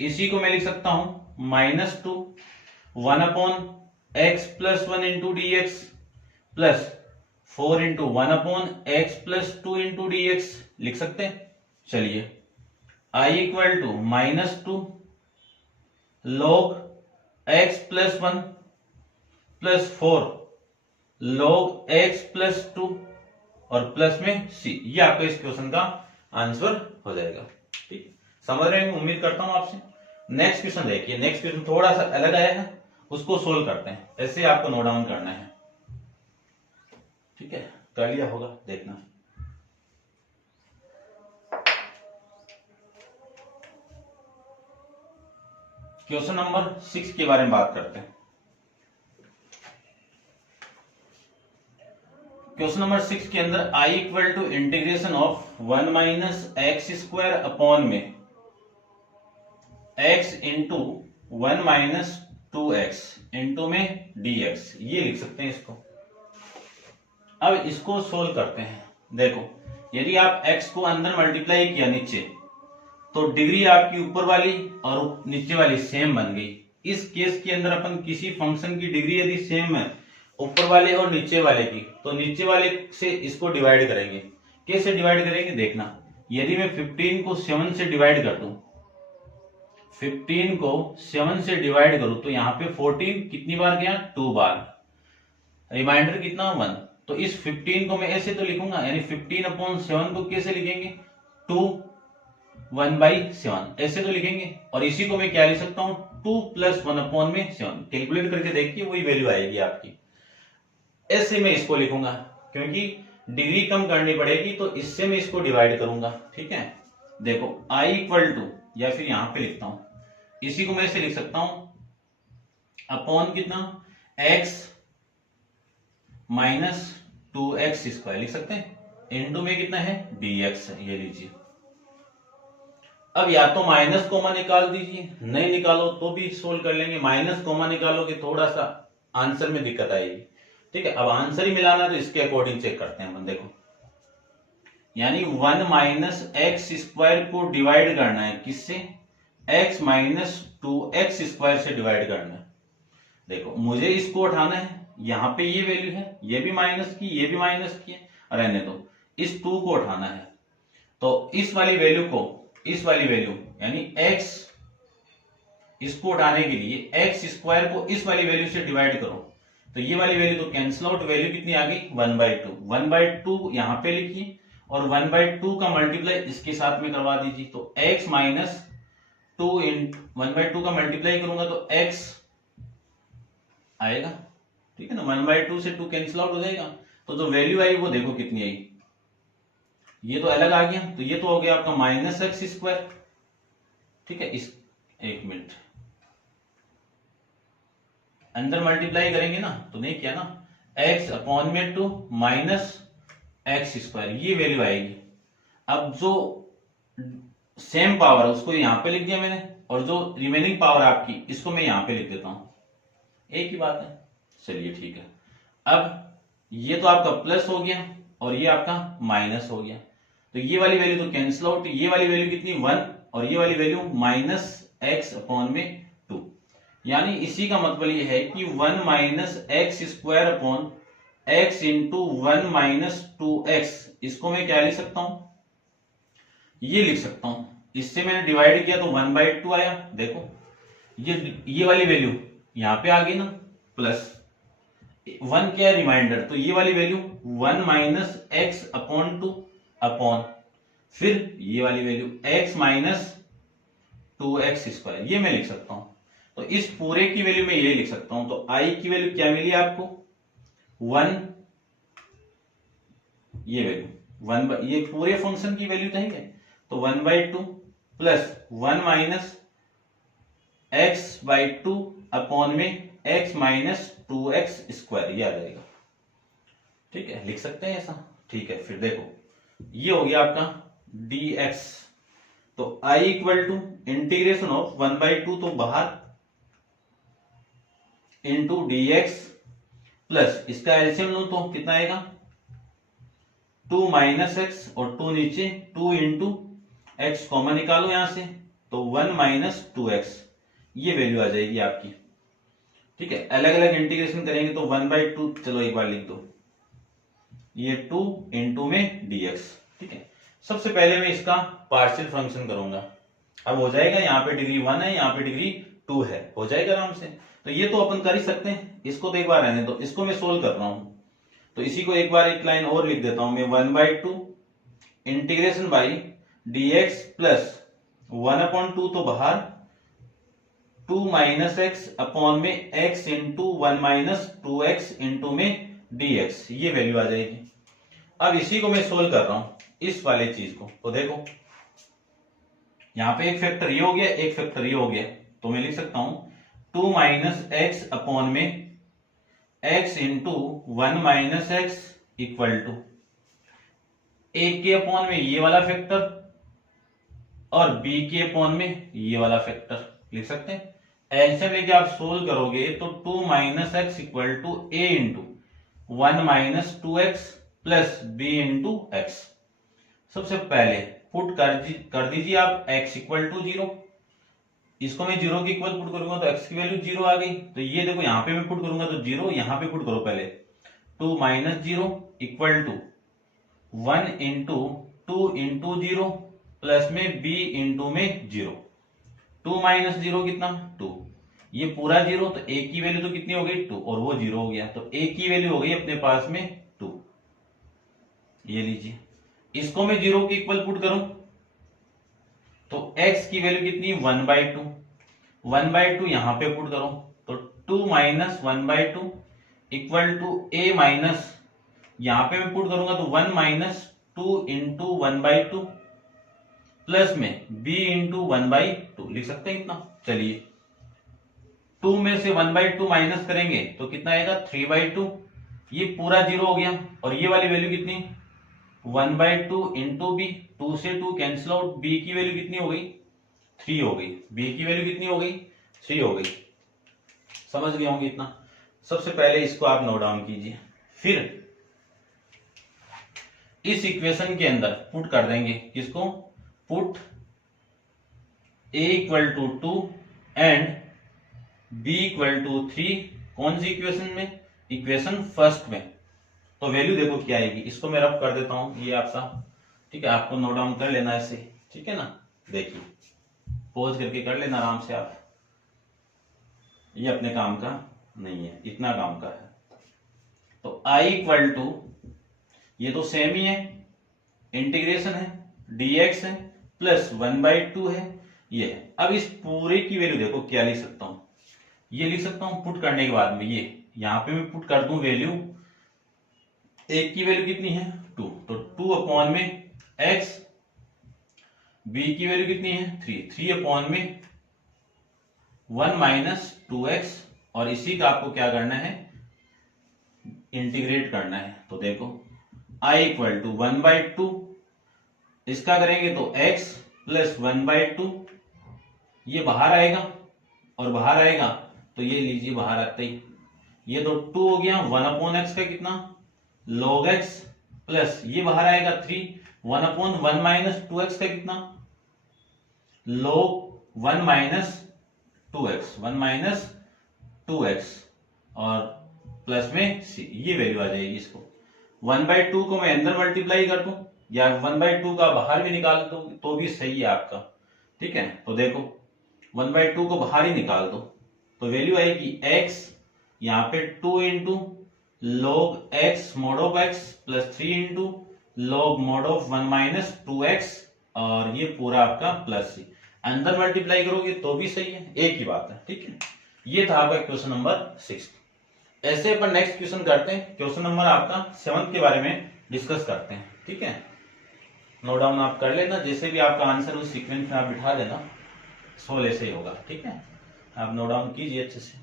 इसी को मैं लिख सकता हूं -2 1 upon x + 1 into dx plus 4 into 1 upon x + 2 into dx लिख सकते हैं। चलिए I equal to -2 log x + 1 plus 4 log x + 2 और प्लस में c, ये आपका इस क्वेश्चन का आंसर हो जाएगा। ठीक है, समझ रहे हैं, उम्मीद करता हूं आपसे। नेक्स्ट क्वेश्चन देखिए, नेक्स्ट क्वेश्चन थोड़ा सा अलग आया है, उसको सोल्व करते हैं, ऐसे आपको नोट डाउन करना है। ठीक है, कर लिया होगा, देखना। क्वेश्चन नंबर 6 के बारे में बात करते हैं। क्वेश्चन नंबर 6 के अंदर I equal to integration of 1 - x² upon में x इंटू 1 - 2x इंटू में dx, ये लिख सकते हैं इसको। अब इसको सोल्व करते हैं। देखो, यदि आप x को अंदर मल्टीप्लाई किया नीचे, तो डिग्री आपकी ऊपर वाली और नीचे वाली सेम बन गई। इस केस के अंदर अपन किसी फंक्शन की डिग्री यदि सेम है ऊपर वाले और नीचे वाले की, तो नीचे वाले से इसको डिवाइड करेंगे। कैसे डिवाइड करेंगे देखना, यदि मैं 15 को 7 से डिवाइड कर दूं, 15 को 7 से डिवाइड करूं तो यहाँ पे 14 कितनी बार गया 2 बार, रिमाइंडर कितना 1, तो इस 15 को मैं ऐसे तो लिखूंगा, यानी 15/7 को कैसे लिखेंगे 2 1/7 ऐसे तो लिखेंगे, और इसी को मैं क्या लिख सकता हूं 2 + 1/7, कैलकुलेट करके देखिए वही वैल्यू आएगी आपकी। ऐसे मैं इसको लिखूंगा क्योंकि डिग्री कम करनी पड़ेगी, तो इससे मैं इसको डिवाइड करूंगा। ठीक है, देखो I इक्वल टू, या फिर यहां पे लिखता हूं, इसी को मैं ऐसे लिख सकता हूं अपॉन कितना x - 2x² लिख सकते हैं, इंटू में कितना है dx, ये लीजिए। अब या तो माइनस कॉमा निकाल दीजिए, नहीं निकालो तो भी सोल्व कर लेंगे, माइनस कॉमा निकालोगे थोड़ा सा आंसर में दिक्कत आएगी। ठीक है, अब आंसर ही मिलाना है तो इसके अकॉर्डिंग चेक करते हैं अपन। देखो, यानी 1 - x² को डिवाइड करना है किससे, x - 2x² से डिवाइड करना है। देखो, मुझे इसको उठाना है, यहां पे ये वैल्यू है, ये भी माइनस की, ये भी माइनस की है, रहने दो, इस 2 को उठाना है, तो इस वाली वैल्यू को, इस वाली वैल्यू यानी x, इसको उठाने के लिए x² को इस वाली वैल्यू से डिवाइड करो, तो ये वाली वैल्यू तो कैंसिल आउट, वैल्यू कितनी आ गई 1/2, 1/2 यहां पे लिखिए और 1/2 का मल्टीप्लाई इसके साथ में करवा दीजिए, तो x - 2 1/2 का मल्टीप्लाई करूंगा तो x आएगा। ठीक है ना, 1/2 से 2 कैंसिल आउट हो जाएगा, तो जो वैल्यू आई वो देखो कितनी आई, ये तो अलग आ गया, तो ये तो हो गया आपका -x²। ठीक है, इस एक मिनट अंदर मल्टीप्लाई करेंगे ना, तो नहीं किया ना, x अपॉन में 2 -x², ये वैल्यू आएगी। अब जो सेम पावर है उसको यहां पे लिख दिया मैंने, और जो रिमेनिंग पावर आपकी इसको मैं यहां पे लिख देता हूं, एक ही बात है। चलिए ठीक है, अब ये तो आपका प्लस हो गया और ये आपका माइनस हो गया, तो ये वाली वैल्यू तो कैंसिल आउट, ये वाली वैल्यू कितनी 1 और ये वाली वैल्यू -x अपॉन में 2, यानी इसी का मतलब ये है कि 1 - x² upon x into 1 - 2x, इसको मैं क्या लिख सकता हूं ये लिख सकता हूं, इससे मैंने डिवाइड किया तो 1/2 आया। देखो ये वाली वैल्यू यहां पे आ गई ना, प्लस 1 क्या है रिमाइंडर, तो ये वाली value 1 minus x upon 2 upon फिर ये वाली वैल्यू x माइनस 2x², ये मैं लिख सकता हूं। तो इस पूरे की वैल्यू में ये लिख सकता हूं। तो i की वैल्यू क्या मिली आपको 1, ये वैल्यू 1, ये पूरे फंक्शन की वैल्यू तो है, तो 1/2 प्लस 1 माइनस x/2 अपॉन में x माइनस 2x², ये आ जाएगा। ठीक है, लिख सकते हैं ऐसा। ठीक है, फिर देखो ये हो गया आपका dx। तो i equal to integration of 1/2 तो बाहर इंटू dx प्लस इसका एलसीएम लो तो कितना आएगा 2 माइनस एक्स और 2 नीचे, 2 इंटू एक्स कॉमन निकालो यहां से, तो 1 माइनस 2x, ये वैल्यू आ जाएगी आपकी। ठीक है, अलग अलग इंटीग्रेशन करेंगे तो 1/2, चलो एक बार लिख दो, ये 2 इंटू में dx। ठीक है, सबसे पहले मैं इसका पार्शियल फ्रैक्शन करूंगा। अब हो जाएगा, यहाँ पे डिग्री 1 है, यहाँ पे डिग्री 2 है, हो जाएगा आराम से। तो ये तो अपन कर ही सकते हैं, इसको तो एक बार रहने दो, इसको मैं सोल्व कर रहा हूं। तो इसी को एक बार एक लाइन और लिख देता हूं मैं, 1/2 इंटीग्रेशन बाई dx प्लस 1/2 तो बाहर 2 माइनस एक्स अपॉन में x into 1 minus 2x into में dx, ये वैल्यू आ जाएगी। अब इसी को मैं सोल्व कर रहा हूं, इस वाले चीज को। तो देखो यहां पे एक फैक्टर ये हो गया, एक फैक्टर ये हो गया, तो मैं लिख सकता हूं 2 माइनस एक्स अपॉन में x into 1 minus x equal to a के अपॉन में ये वाला फैक्टर और b के अपॉन में ये वाला फैक्टर लिख सकते हैं। एलसीएम लेके आप सोल्व करोगे तो 2 minus x equal to a into 1 minus 2x plus b into x. सबसे पहले पुट कर दीजिए आप x इक्वल टू 0, इसको मैं 0 के इक्वल पुट करूंगा तो x की वैल्यू 0 आ गई। तो ये देखो यहां पे मैं पुट करूंगा तो 0, यहां पे पुट करो पहले, 2 minus 0 equal to 1 into 2 into 0 plus में b इंटू में 0, 2 माइनस 0 कितना 2, ये पूरा 0, तो a की वैल्यू तो कितनी हो गई 2 और वो 0 हो गया, तो a की वैल्यू हो गई अपने पास में 2। ये लीजिए, इसको मैं 0 के इक्वल पुट करूं तो x की वैल्यू कितनी 1/2, 1/2 यहां पे पुट करो तो 2 minus 1/2 equal to a minus, यहां पे मैं पुट करूंगा तो 1 माइनस 2 इंटू 1/2 प्लस में b इंटू 1/2 लिख सकते हैं इतना। चलिए 2 में से 1/2 माइनस करेंगे तो कितना आएगा 3/2, ये पूरा 0 हो गया और ये वाली वैल्यू कितनी 1/2 इंटू बी, 2 से 2 कैंसिल आउट, b की वैल्यू कितनी हो गई 3 हो गई, b की वैल्यू कितनी हो गई 3 हो गई। समझ गए होंगे इतना। सबसे पहले इसको आप नोट डाउन कीजिए, फिर इस इक्वेशन के अंदर पुट कर देंगे, किसको put a equal to 2 and b equal to 3, कौन सी इक्वेशन में, इक्वेशन फर्स्ट में। तो वैल्यू देखो क्या आएगी, इसको मैं रब कर देता हूं, ये आपका, ठीक है, आपको नोट डाउन कर लेना ऐसे, ठीक है ना। देखिए पॉज करके कर लेना आराम से आप, ये अपने काम का नहीं है, इतना काम का है। तो i इक्वल टू, ये तो सेम ही है, इंटीग्रेशन है, dx है प्लस 1/2 है, ये है। अब इस पूरे की वैल्यू देखो क्या लिख सकता हूं, ये लिख सकता हूं पुट करने के बाद में, ये यहां पे मैं पुट कर दूं वैल्यू, एक की वैल्यू कितनी है 2, तो 2 अपॉन में x, b की वैल्यू कितनी है 3, 3 अपॉन में 1 माइनस 2x, और इसी का आपको क्या करना है इंटीग्रेट करना है। तो देखो i इक्वल टू 1/2, इसका करेंगे तो x प्लस 1/2, ये बाहर आएगा और बाहर आएगा तो ये लीजिए बाहर आते ही ये तो 2 हो गया, 1 अपॉन एक्स का कितना log x, प्लस ये बाहर आएगा 3, 1 अपॉन 1 माइनस 2x का कितना log 1 minus 2x, 1 minus 2x, और प्लस में c, ये वैल्यू आ जाएगी। इसको 1/2 को मैं अंदर मल्टीप्लाई कर दूं या 1/2 का बाहर भी निकाल दो तो भी सही है आपका। ठीक है, तो देखो 1/2 को बाहर ही निकाल दो तो वैल्यू आएगी x, यहाँ पे 2 into log x mode of x plus 3 into log mode of 1 minus 2x, और ये पूरा आपका प्लस सी। अंदर मल्टीप्लाई करोगे तो भी सही है, एक ही बात है। ठीक है, ये था आपका क्वेश्चन नंबर 6। ऐसे अपन नेक्स्ट क्वेश्चन करते हैं, क्वेश्चन नंबर आपका 7 के बारे में डिस्कस करते हैं। ठीक है, नोट डाउन आप कर लेना, जैसे भी आपका आंसर उस सीक्वेंस में आप बिठा देना, सोल्व ऐसे ही होगा। ठीक है, आप नोट डाउन कीजिए अच्छे से।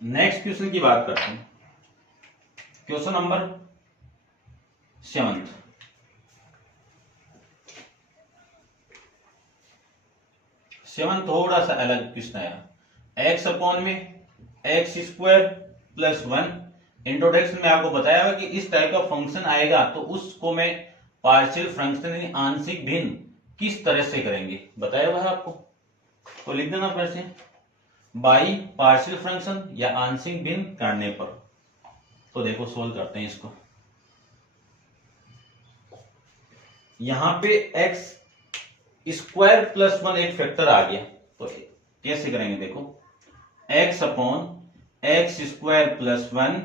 नेक्स्ट क्वेश्चन की बात करते हैं, क्वेश्चन नंबर 7। थोड़ा सा अलग क्वेश्चन आया। एक्स अपॉन में एक्स स्क्वायर प्लस 1। इंट्रोडक्शन में आपको बताया हुआ कि इस टाइप का फंक्शन आएगा तो उसको मैं पार्शियल फ्रैक्शन यानी आंशिक भिन्न किस तरह से करेंगे बताया हुआ है आपको, तो लिख देना फिर से, बाई पार्शियल फ्रैक्शन या आंशिक भिन्न करने पर। तो देखो सोल्व करते हैं इसको। यहां पे एक्स स्क्वायर प्लस 1 एक फैक्टर आ गया, तो कैसे करेंगे देखो, x upon x square plus 1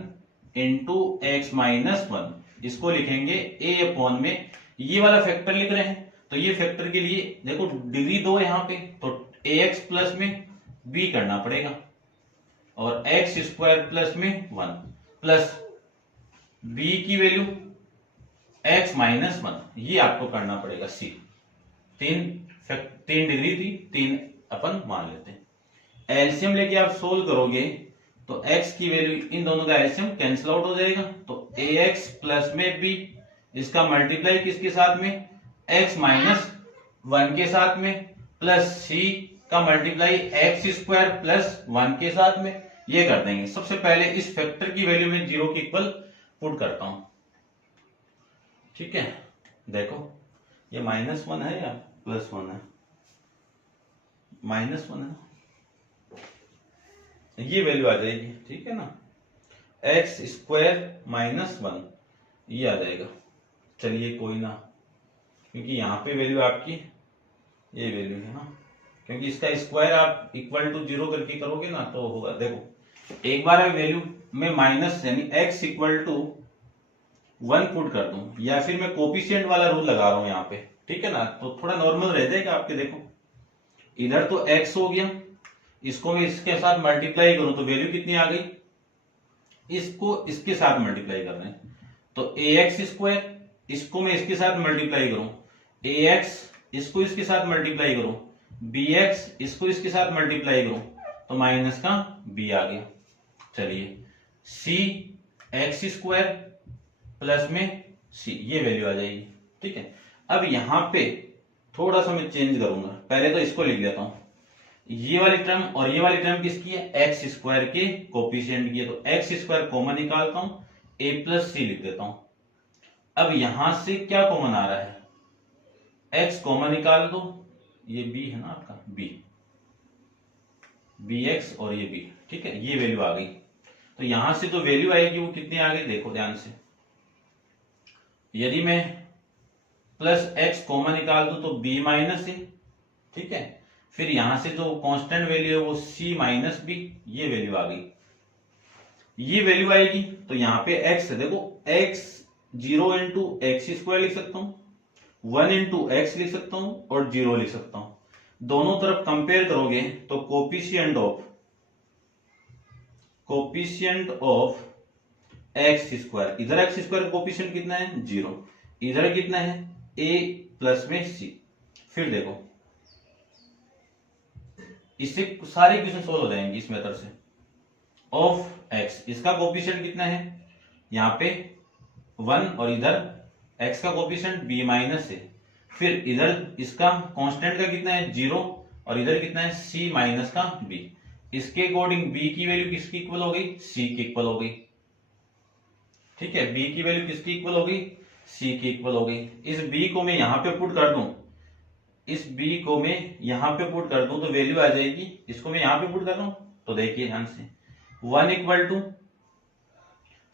into x minus 1, इसको लिखेंगे ए अपॉन में, ये वाला फैक्टर लिख रहे हैं तो ये फैक्टर के लिए देखो डिग्री 2 है यहाँ पे, तो ए एक्स प्लस में बी करना पड़ेगा, और एक्स स्क्वायर प्लस में 1 प्लस बी की वैल्यू एक्स माइनस 1, ये आपको करना पड़ेगा सी। तीन डिग्री थी, 3 अपन मान लेते हैं। एलसीएम लेके आप सोल्व करोगे तो x की वैल्यू, इन दोनों का एलसीएम कैंसिल आउट हो जाएगा, तो ax प्लस में b, इसका मल्टीप्लाई किसके साथ में, x माइनस 1 के साथ में, प्लस c का मल्टीप्लाई एक्स स्क्वायर प्लस 1 के साथ में, ये कर देंगे। सबसे पहले इस फैक्टर की वैल्यू में 0 के इक्वल पुट करता हूं। ठीक है, देखो ये -1 है या +1 है, -1 है, ये वैल्यू आ जाएगी। ठीक है ना, एक्स स्क्वायर -1 ये आ जाएगा। चलिए कोई ना, क्योंकि यहाँ पे वैल्यू आपकी ये वैल्यू है ना, क्योंकि इसका स्क्वायर आप इक्वल टू 0 करके करोगे ना तो होगा। देखो एक बार वैल्यू में माइनस यानी x इक्वल टू 1 पुट कर दूं, या फिर मैं कोफिशिएंट वाला रूल लगा रहा हूं यहाँ पे। ठीक है ना, तो थोड़ा नॉर्मल रह जाएगा आपके। देखो इधर तो x हो गया, इसको मैं इसके साथ मल्टीप्लाई करूं तो वैल्यू कितनी आ गई, इसको इसके साथ मल्टीप्लाई कर रहे हैं तो ax स्क्वायर, इसको मैं इसके साथ मल्टीप्लाई करूं ax, इसको इसके साथ मल्टीप्लाई करूं bx, इसको इसके साथ मल्टीप्लाई करूं तो माइनस का b आ गया। चलिए c एक्स स्क्वायर प्लस में c, ये वैल्यू आ जाएगी। ठीक है, अब यहां पे थोड़ा सा मैं चेंज करूंगा, पहले तो इसको लिख लेता हूं, ये वाली टर्म और ये वाली टर्म किसकी है, एक्स स्क्वायर के कोफिशिएंट की है, तो एक्स स्क्वायर कॉमन निकालता हूं, a प्लस सी लिख देता हूं। अब यहां से क्या कॉमन आ रहा है, x कॉमन निकाल दो, ये b है ना आपका, bx और ये b। ठीक है, ये वैल्यू आ गई, तो यहां से तो वैल्यू आएगी वो कितनी आ गई, देखो ध्यान से, यदि मैं प्लस x कॉमन निकाल दूं तो b माइनस ए। ठीक है, फिर यहां से जो कांस्टेंट वैल्यू है वो c माइनस बी, ये वैल्यू आ गई। ये वैल्यू आएगी तो यहाँ पे x है, देखो x 0 इंटू एक्स स्क्वायर लिख सकता हूं, 1 इंटू एक्स लिख सकता हूं और 0 लिख सकता हूं। दोनों तरफ कंपेयर करोगे तो कोफिशिएंट ऑफ एक्स स्क्वायर, इधर एक्स स्क्वायर कोफिशिएंट कितना है 0, इधर कितना है a प्लस में c। फिर देखो इससे सारे इक्वेशन सोल्व हो जाएंगे इस मेथड से। ऑफ x, इसका कोफिशिएंट कितना है यहाँ पे 1 और इधर x का कोफिशिएंट b माइनस है, फिर इधर इसका कांस्टेंट का कितना है 0 और इधर कितना है c माइनस का b। इसके अकॉर्डिंग b की वैल्यू किसकी इक्वल हो गई, c की इक्वल हो गई। ठीक है, b की वैल्यू किसकी इक्वल हो गई, c की इक्वल हो गई। इस b को मैं यहां पे पुट कर दूं, इस b को मैं यहां पे पुट कर दूं तो वैल्यू आ जाएगी, इसको मैं यहां पे पुट कर रहा हूं तो देखिए ध्यान से, 1 equal to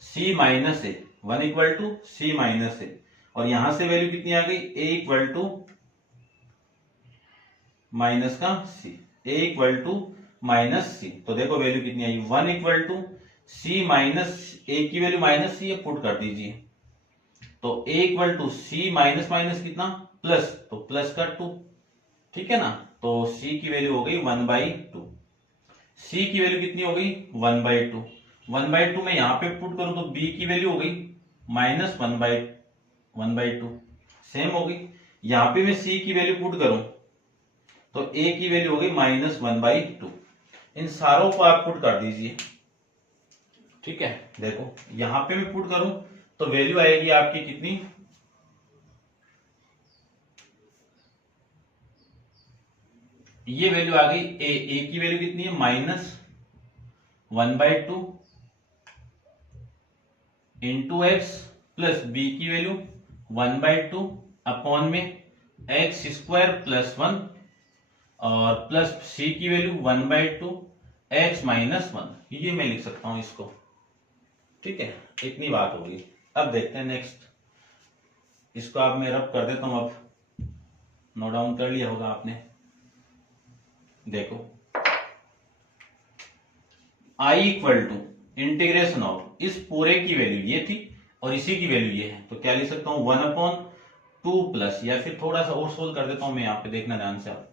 C minus A, 1 equal to C minus A, और यहां से वैल्यू कितनी आ गई, ए इक्वल टू माइनस का C, A equal to minus C. तो देखो वैल्यू कितनी आई, 1 equal to C minus A की वैल्यू माइनस सी है, पुट कर दीजिए। तो A equal to C minus minus कितना प्लस, तो प्लस का 2, ठीक है ना। तो सी की वैल्यू हो गई 1/2, सी की वैल्यू कितनी हो गई 1/2, 1/2 में यहां पे पुट करूं तो बी की वैल्यू हो गई -1/2, सेम हो गई। यहां पे मैं सी की वैल्यू पुट करूं तो ए की वैल्यू हो गई -1/2। इन सारों को आप पुट कर दीजिए, ठीक है। देखो यहां पे मैं पुट करूं तो वैल्यू आएगी आपकी कितनी, ये वैल्यू आ गई ए की वैल्यू कितनी है -1/2 इंटू एक्स, प्लस बी की वैल्यू 1/2 अपॉन में एक्स स्क्वायर प्लस 1, और प्लस सी की वैल्यू 1/2 एक्स माइनस 1, ये मैं लिख सकता हूं इसको, ठीक है। इतनी बात होगी। अब देखते हैं नेक्स्ट, इसको आप मैं रब कर देता हूं, अब नोट डाउन कर लिया होगा आपने। देखो I equal to integration of, इस पूरे की वैल्यू ये थी और इसी की वैल्यू ये है, तो क्या लिख सकता हूं 1/2 प्लस, या फिर थोड़ा सा और सोल्व कर देता हूं मैं, यहाँ पे देखना ध्यान से आप,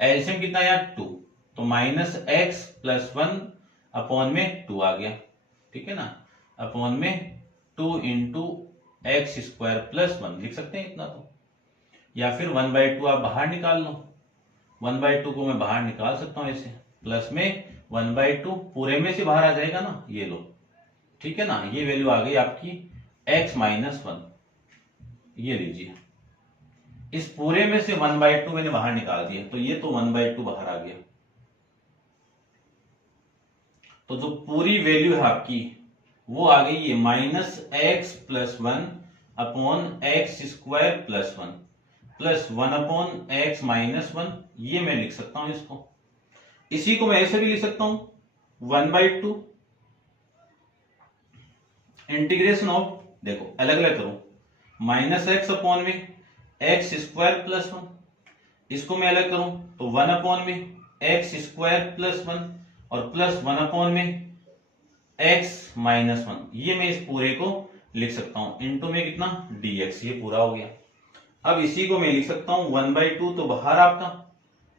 एलसीएम कितना यार 2, तो -x + 1 अपॉन में 2 आ गया, ठीक है ना, अपॉन में 2 इंटू एक्स स्क्वायर प्लस 1 लिख सकते हैं इतना तो, या फिर 1/2 आप बाहर निकाल लो, 1/2 को मैं बाहर निकाल सकता हूं ऐसे, प्लस में 1/2 पूरे में से बाहर आ जाएगा ना, ये लो, ठीक है ना। ये वैल्यू आ गई आपकी x माइनस 1, ये लीजिए, इस पूरे में से 1/2 मैंने बाहर निकाल दिया, तो ये तो 1/2 बाहर आ गया। तो जो पूरी वैल्यू है आपकी वो आ गई ये -x + 1 upon x square plus 1 plus 1 upon x minus 1, ये मैं लिख सकता हूं इसको। इसी को मैं ऐसे भी लिख सकता हूं 1/2 इंटीग्रेशन ऑफ, देखो अलग अलग करो, -x अपॉन में एक्स स्क्वायर प्लस 1, इसको मैं अलग करूं तो 1 अपॉन में एक्स स्क्वायर प्लस 1 और प्लस 1 अपॉन में एक्स माइनस 1, ये मैं इस पूरे को लिख सकता हूं इंटू में कितना dx, ये पूरा हो गया। अब इसी को मैं लिख सकता हूं 1/2 तो बाहर आपका,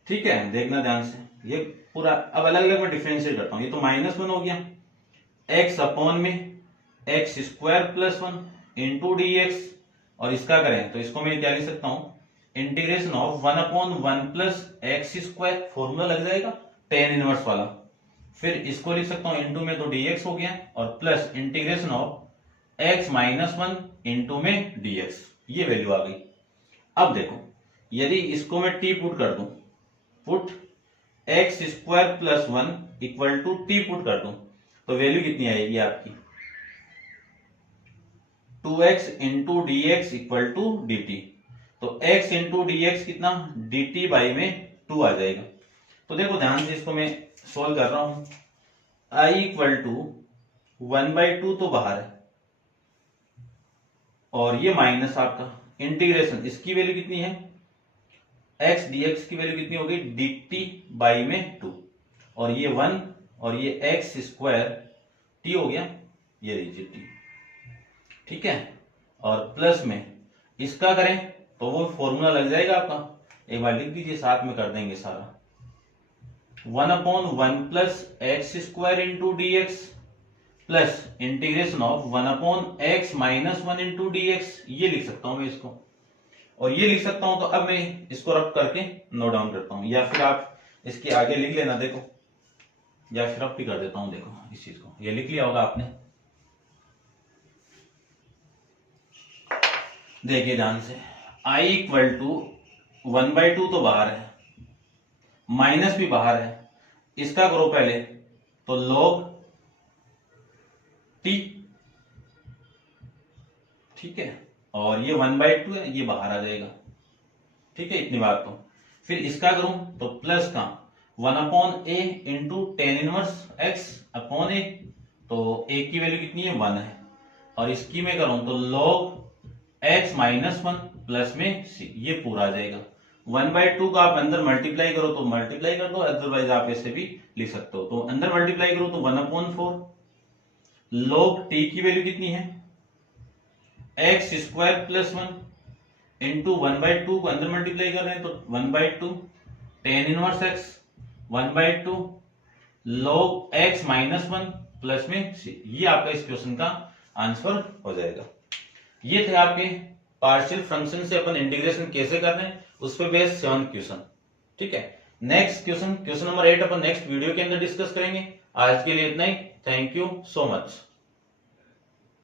ठीक है, देखना ध्यान से, ये पूरा अब अलग अलग मैं डिफरेंशिएट करता हूं, ये तो -1 हो गया, x अपॉन में X square plus 1 into dx, और इसका करें तो इसको मैं क्या लिख सकता हूं integration of 1/1 plus x square, formula लग जाएगा tan इनवर्स वाला, फिर इसको लिख सकता हूं इंटू में तो dx हो गया, और plus integration of x minus 1 into में dx, ये वैल्यू आ गई। अब देखो यदि इसको मैं t पुट कर दूं, put x square plus 1 equal to t put कर दूं, तो वैल्यू कितनी आएगी आपकी 2x into d x equal to d t, तो x इंटू डी एक्स कितना dt बाई में 2 आ जाएगा। तो देखो ध्यान से इसको मैं सोल्व कर रहा हूं, i इक्वल टू 1/2 तो बाहर है, और ये माइनस आपका इंटीग्रेशन, इसकी वैल्यू कितनी है x dx की वैल्यू कितनी हो गई dt बाई में 2, और ये 1 और ये एक्स स्क्वायर t हो गया, ये लीजिए t, ठीक है, और प्लस में इसका करें तो वो फॉर्मूला लग जाएगा आपका, एक बार लिख दीजिए, साथ में कर देंगे सारा, 1/1 plus x square into d x plus integration of 1/x minus 1 into d x, ये लिख सकता हूं मैं इसको, और ये लिख सकता हूं। तो अब मैं इसको रब करके नोट डाउन करता हूं, या फिर आप इसके आगे लिख लेना, देखो, या फिर रब भी कर देता हूं, देखो इस चीज को, ये लिख लिया होगा आपने, देखिए ध्यान से, i इक्वल टू 1/2 तो बाहर है, माइनस भी बाहर है, इसका करो पहले तो log t, ठीक है, और ये 1/2 है, ये बाहर आ जाएगा, ठीक है, इतनी बात। तो फिर इसका करूं तो प्लस का 1/a into tan inverse x upon a, तो a की वैल्यू कितनी है 1 है, और इसकी मैं करूं तो log x माइनस 1 प्लस में c, ये पूरा आ जाएगा। 1/2 का आप अंदर मल्टीप्लाई करो तो मल्टीप्लाई कर दो, अदरवाइज आप ऐसे भी लिख सकते हो। तो अंदर मल्टीप्लाई करो तो 1/4 log t की वैल्यू कितनी है x स्क्वायर प्लस 1 इंटू 1/2 को अंदर मल्टीप्लाई कर रहे हैं तो 1/2 tan inverse x 1/2 log x minus 1 plus में c, ये आपका इस क्वेश्चन का आंसर हो जाएगा। ये थे आपके पार्शियल फ्रैक्शन से अपन इंटीग्रेशन कैसे कर रहे हैं उस पे बेस्ड 7 क्वेश्चन। ठीक है, नेक्स्ट क्वेश्चन नंबर 8 अपन नेक्स्ट वीडियो के अंदर डिस्कस करेंगे। आज के लिए इतना ही। Thank you so much.